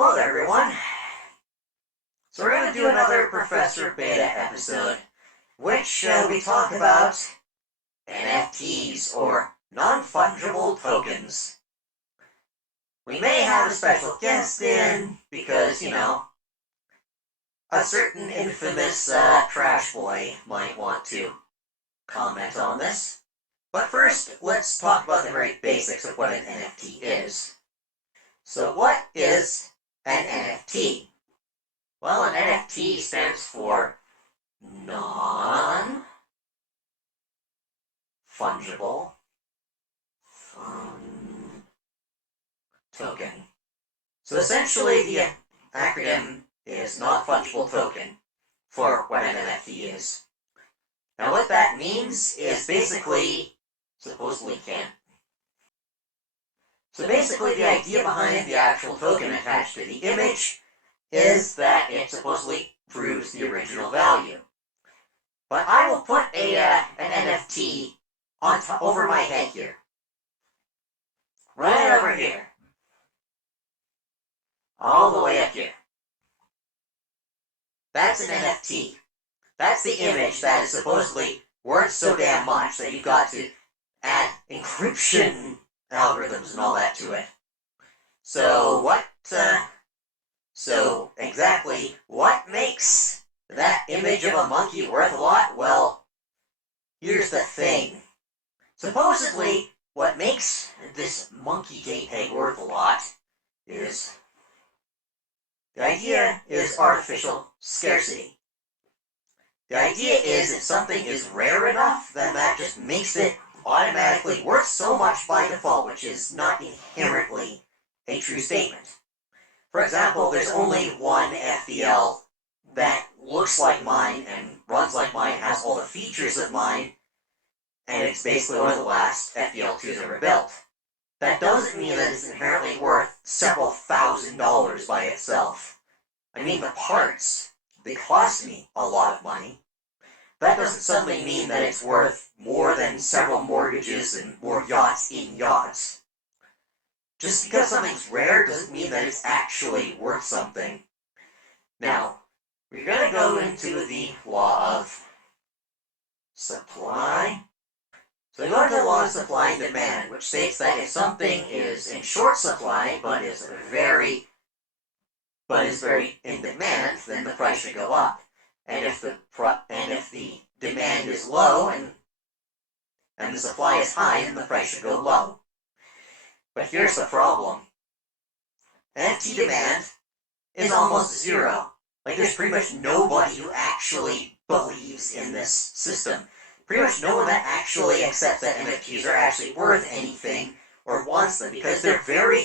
Hello there, everyone. So we're going to do another Professor Beta episode, which we talk about NFTs, or non-fungible tokens. We may have a special guest in, because, a certain infamous trash boy might want to comment on this. But first, let's talk about the very basics of what an NFT is. So what is an NFT? Well, an NFT stands for non-fungible token. So essentially, the acronym is non-fungible token for what an NFT is. Now what that means is basically, supposedly can't. So basically the idea behind the actual token attached to the image is that it supposedly proves the original value. But I will put an NFT over my head here. Right over here. All the way up here. That's an NFT. That's the image that is supposedly worth so damn much that you've got to add encryption algorithms and all that to it. So exactly what makes that image of a monkey worth a lot? Well, here's the thing. Supposedly, what makes this monkey JPEG worth a lot is, the idea is artificial scarcity. The idea is if something is rare enough, then that just makes it automatically worth so much by default, which is not inherently a true statement. For example, there's only one FDL that looks like mine and runs like mine, has all the features of mine, and it's basically one of the last FDL2s ever built. That doesn't mean that it's inherently worth several $1,000s by itself. I mean, the parts, they cost me a lot of money. That doesn't suddenly mean that it's worth more than several mortgages and more yachts in yachts. Just because something's rare doesn't mean that it's actually worth something. Now, we're going to go into the law of supply. So we go into the law of supply and demand, which states that if something is in short supply but is very in demand, then the price should go up. And if the demand is low and the supply is high, then the price should go low. But here's the problem. NFT demand is almost zero. Like, there's pretty much nobody who actually believes in this system. Pretty much no one that actually accepts that NFTs are actually worth anything or wants them, because they're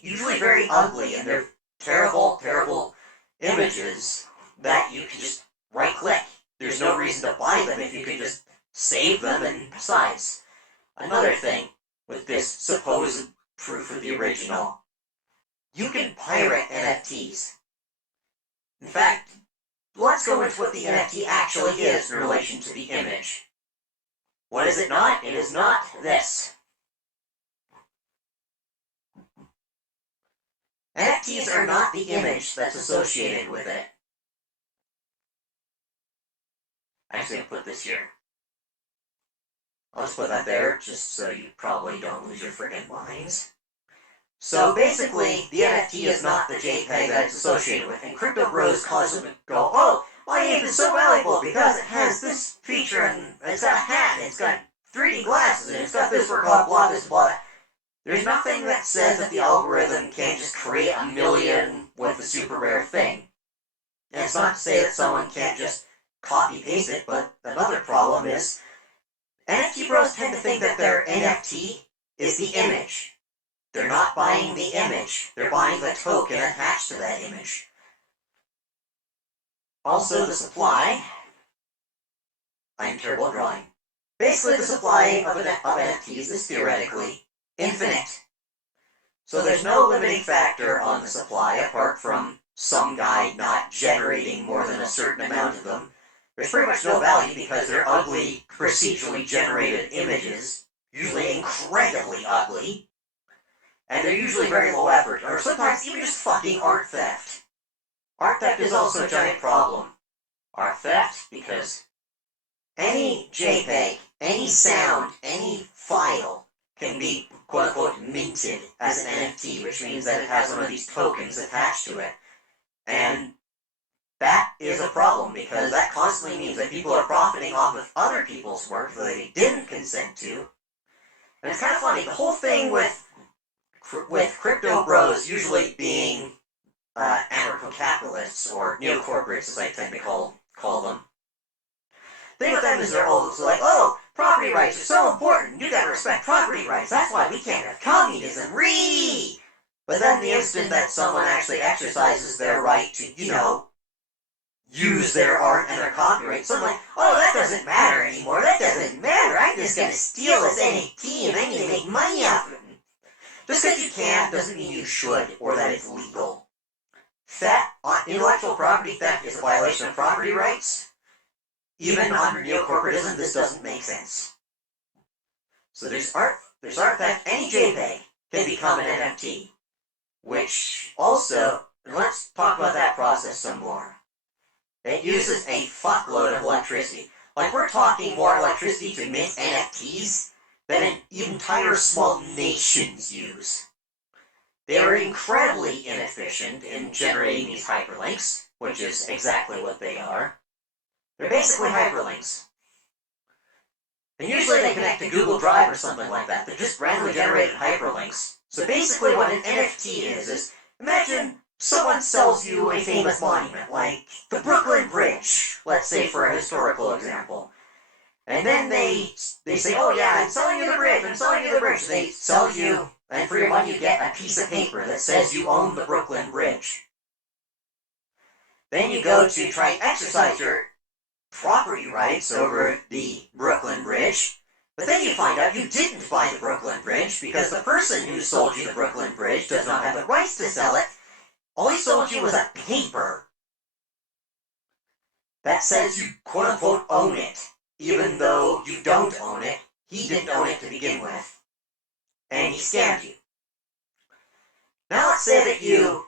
usually very ugly, and they're terrible, terrible images that you can just right-click. There's no reason to buy them if you can just save them, and besides, another thing with this supposed proof of the original, you can pirate NFTs. In fact, let's go into what the NFT actually is in relation to the image. What is it not? It is not this. NFTs are not the image that's associated with it. Actually, I'll put this here. I'll just put that there, just so you probably don't lose your friggin' minds. So basically, the NFT is not the JPEG that it's associated with, and crypto bros constantly go, oh, my ape is so valuable because it has this feature, and it's got a hat, and it's got 3D glasses, and it's got this for blah, this, blah, that. There's nothing that says that the algorithm can't just create a million with a super rare thing. And it's not to say that someone can't just copy-paste it, but another problem is NFT bros tend to think that their NFT is the image. They're not buying the image. They're buying the token attached to that image. Also, the supply. I'm terrible at drawing. Basically, the supply of NFTs is theoretically infinite. So there's no limiting factor on the supply apart from some guy not generating more than a certain amount of them. There's pretty much no value because they're ugly, procedurally generated images, usually incredibly ugly, and they're usually very low effort, or sometimes even just fucking art theft. art theft is also a giant problem. Art theft, because any JPEG, any sound, any file can be quote-unquote minted as an NFT, which means that it has one of these tokens attached to it. And that is a problem, because that constantly means that people are profiting off of other people's work that they didn't consent to. And it's kind of funny, the whole thing with crypto bros usually being anarcho-capitalists, or neo-corporates as I tend to call them. The thing with them is they're always like, oh, property rights are so important, you gotta respect property rights, that's why we can't have communism, But then the instant that someone actually exercises their right to, use their art and their copyright, someone's like, oh, that doesn't matter anymore, that doesn't matter, I'm just gonna steal this NFT and I need to make money off it. Just because you can doesn't mean you should, or that it's legal. Theft, intellectual property theft is a violation of property rights. Even under neo-corporatism, this doesn't make sense. So there's art theft, any JPEG can become an NFT. Which also, let's talk about that process some more. It uses a fuckload of electricity. Like, we're talking more electricity to mint NFTs than entire small nations use. They are incredibly inefficient in generating these hyperlinks, which is exactly what they are. They're basically hyperlinks. And usually they connect to Google Drive or something like that. They're just randomly generated hyperlinks. So basically what an NFT is imagine someone sells you a famous monument, like the Brooklyn Bridge, let's say for a historical example. And then they say, oh yeah, I'm selling you the bridge, So they sell you, and for your money you get a piece of paper that says you own the Brooklyn Bridge. Then you go to try and exercise your property rights over the Brooklyn Bridge, but then you find out you didn't buy the Brooklyn Bridge because the person who sold you the Brooklyn Bridge does not have the rights to sell it. All he sold you was a paper that says you quote-unquote own it, even though you don't own it. He didn't own it to begin with, and he scammed you. Now let's say that you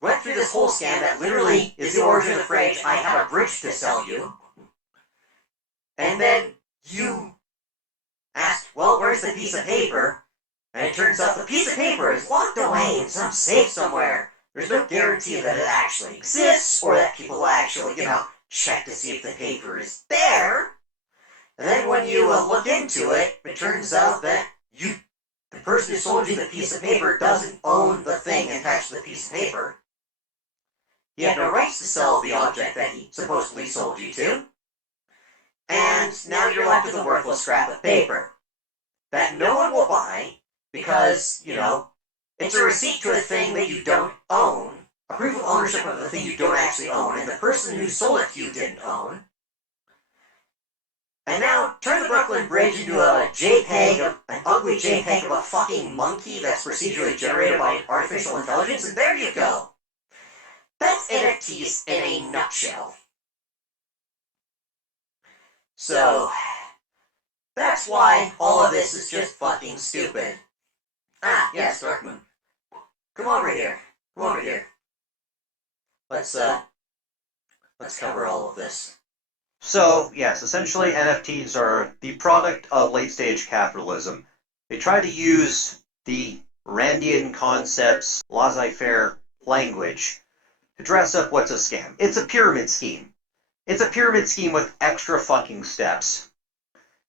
went through this whole scam that literally is the origin of the phrase, I have a bridge to sell you, and then you asked, well, where's the piece of paper? And it turns out the piece of paper is locked away in some safe somewhere. There's no guarantee that it actually exists, or that people will actually, check to see if the paper is there. And then when you look into it, it turns out that the person who sold you the piece of paper doesn't own the thing attached to the piece of paper. He had no rights to sell the object that he supposedly sold you to. And now you're left with a worthless scrap of paper that no one will buy because, it's a receipt to a thing that you don't own, a proof of ownership of the thing you don't actually own, and the person who sold it to you didn't own. And now, turn the Brooklyn Bridge into an ugly JPEG of a fucking monkey that's procedurally generated by artificial intelligence, and there you go. That's NFTs in a nutshell. So, that's why all of this is just fucking stupid. Ah, yes, DarkMoon. Come over here. Let's cover all of this. So, yes, essentially NFTs are the product of late-stage capitalism. They try to use the Randian concepts, laissez-faire language to dress up what's a scam. It's a pyramid scheme. It's a pyramid scheme with extra fucking steps.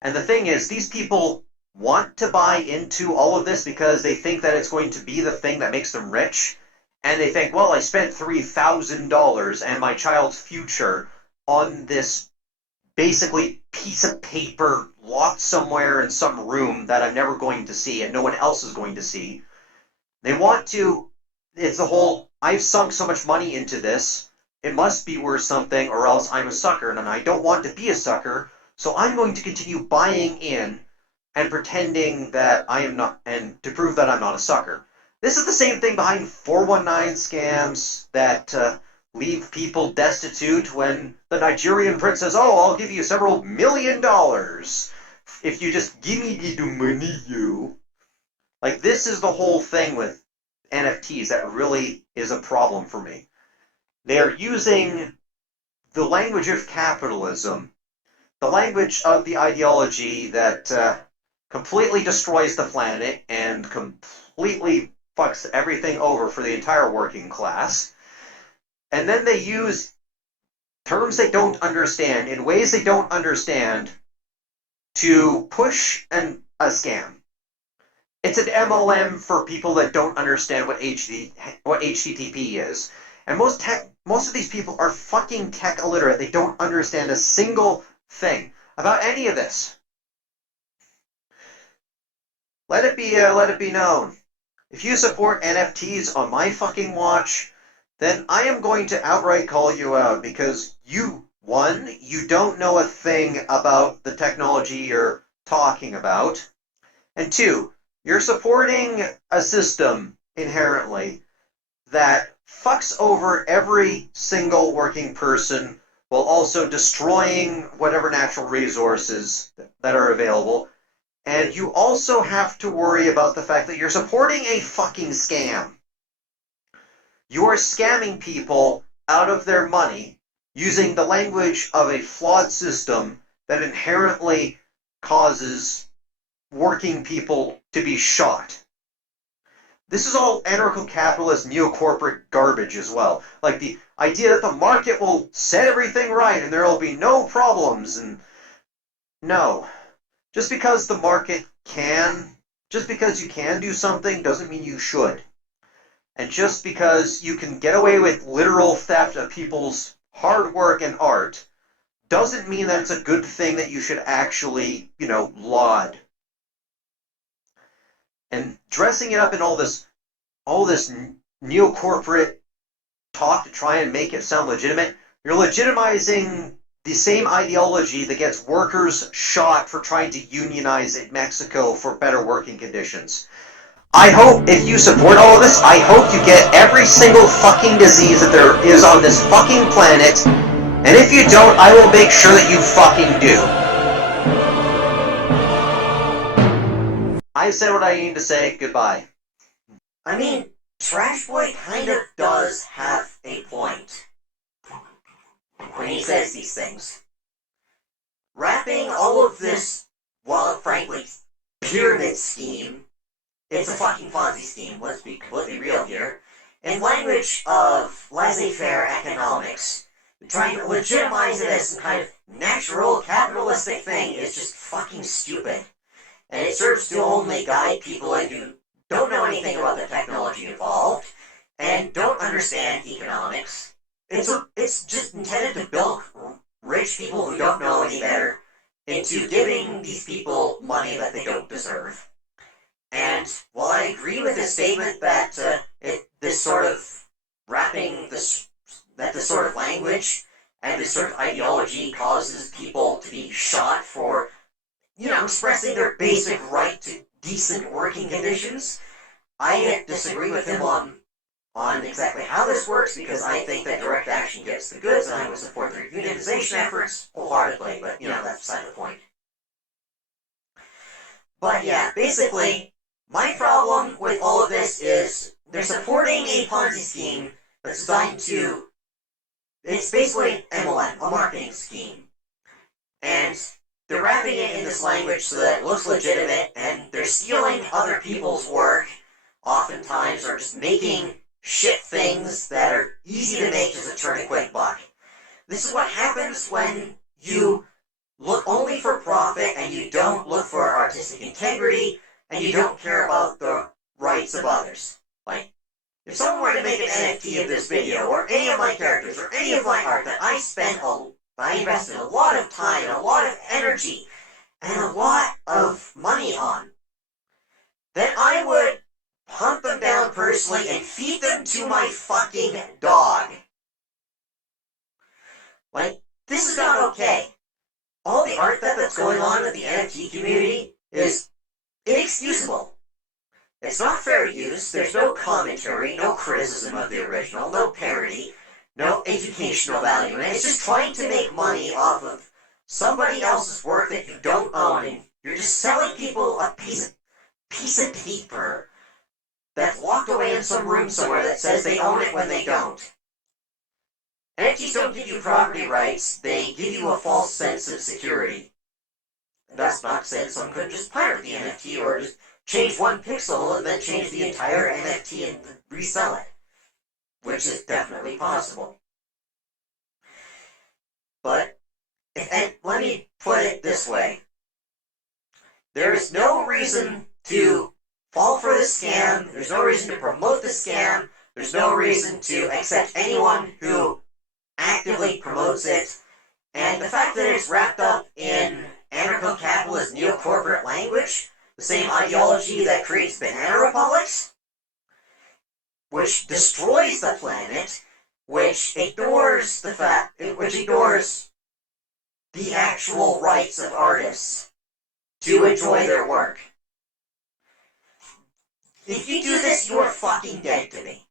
And the thing is, these people want to buy into all of this because they think that it's going to be the thing that makes them rich. And they think, well, I spent $3,000 and my child's future on this basically piece of paper locked somewhere in some room that I'm never going to see and no one else is going to see. They want to, it's the whole, I've sunk so much money into this, it must be worth something or else I'm a sucker, and I don't want to be a sucker, so I'm going to continue buying in and pretending that I am not, and to prove that I'm not a sucker. This is the same thing behind 419 scams that leave people destitute when the Nigerian prince says, oh, I'll give you several $1 million if you just give me the money, you. Like, this is the whole thing with NFTs that really is a problem for me. They're using the language of capitalism, the language of the ideology that completely destroys the planet and completely fucks everything over for the entire working class. And then they use terms they don't understand in ways they don't understand to push a scam. It's an MLM for people that don't understand what HTTP is. And most of these people are fucking tech illiterate. They don't understand a single thing about any of this. Let it be known. If you support NFTs on my fucking watch, then I am going to outright call you out because you don't know a thing about the technology you're talking about, and two, you're supporting a system inherently that fucks over every single working person while also destroying whatever natural resources that are available. And you also have to worry about the fact that you're supporting a fucking scam. You are scamming people out of their money using the language of a flawed system that inherently causes working people to be shot. This is all anarcho-capitalist, neo-corporate garbage as well. Like the idea that the market will set everything right and there will be no problems. And no. Just because the market just because you can do something doesn't mean you should. And just because you can get away with literal theft of people's hard work and art doesn't mean that it's a good thing that you should actually, laud. And dressing it up in all this neo-corporate talk to try and make it sound legitimate, you're legitimizing the same ideology that gets workers shot for trying to unionize in Mexico for better working conditions. I hope if you support all of this, I hope you get every single fucking disease that there is on this fucking planet. And if you don't, I will make sure that you fucking do. I said what I need to say. Goodbye. I mean, Trash Boy kind of does have a point when he says these things. Wrapping all of this, well, frankly, pyramid scheme, it's a fucking Ponzi scheme, let's be completely real here, in language of laissez-faire economics, trying to legitimize it as some kind of natural capitalistic thing is just fucking stupid. And it serves to only guide people in who don't know anything about the technology involved and don't understand economics. It's just intended to bilk rich people who don't know any better into giving these people money that they don't deserve. And while I agree with his statement that this sort of this sort of language and this sort of ideology causes people to be shot for, expressing their basic right to decent working conditions, I disagree with him on exactly how this works, because I think that direct action gets the goods, and I would support their unionization efforts wholeheartedly, but, that's beside the point. But yeah, basically, my problem with all of this is they're supporting a Ponzi scheme that's designed to, it's basically an MLM, a marketing scheme. And they're wrapping it in this language so that it looks legitimate, and they're stealing other people's work, oftentimes, or just making shit things that are easy to make just to turn a quick buck. This is what happens when you look only for profit and you don't look for artistic integrity and you don't care about the rights of others. Like, if someone were to make an NFT of this video, or any of my characters, or any of my art that I invested a lot of time and a lot of energy and a lot of money on, then I would hunt them down personally and feed them to my fucking dog. Like, this is not okay. All the art that's going on in the NFT community is inexcusable. It's not fair use, there's no commentary, no criticism of the original, no parody, no educational value, and it's just trying to make money off of somebody else's work that you don't own, and you're just selling people a piece of paper that's locked away in some room somewhere that says they own it when they don't. NFTs don't give you property rights, they give you a false sense of security. That's not to say that someone could just pirate the NFT or just change one pixel and then change the entire NFT and resell it, which is definitely possible. But, and let me put it this way. There is no reason to fall for the scam, there's no reason to promote the scam, there's no reason to accept anyone who actively promotes it, and the fact that it's wrapped up in anarcho-capitalist neo-corporate language, the same ideology that creates banana republics, which destroys the planet, which ignores the actual rights of artists to enjoy their work. If you do this, you're fucking dead to me.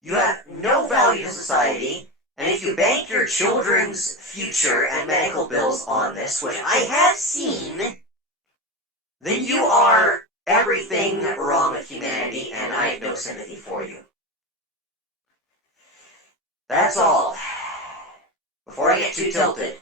You have no value to society, and if you bank your children's future and medical bills on this, which I have seen, then you are everything wrong with humanity, and I have no sympathy for you. That's all. Before I get too tilted,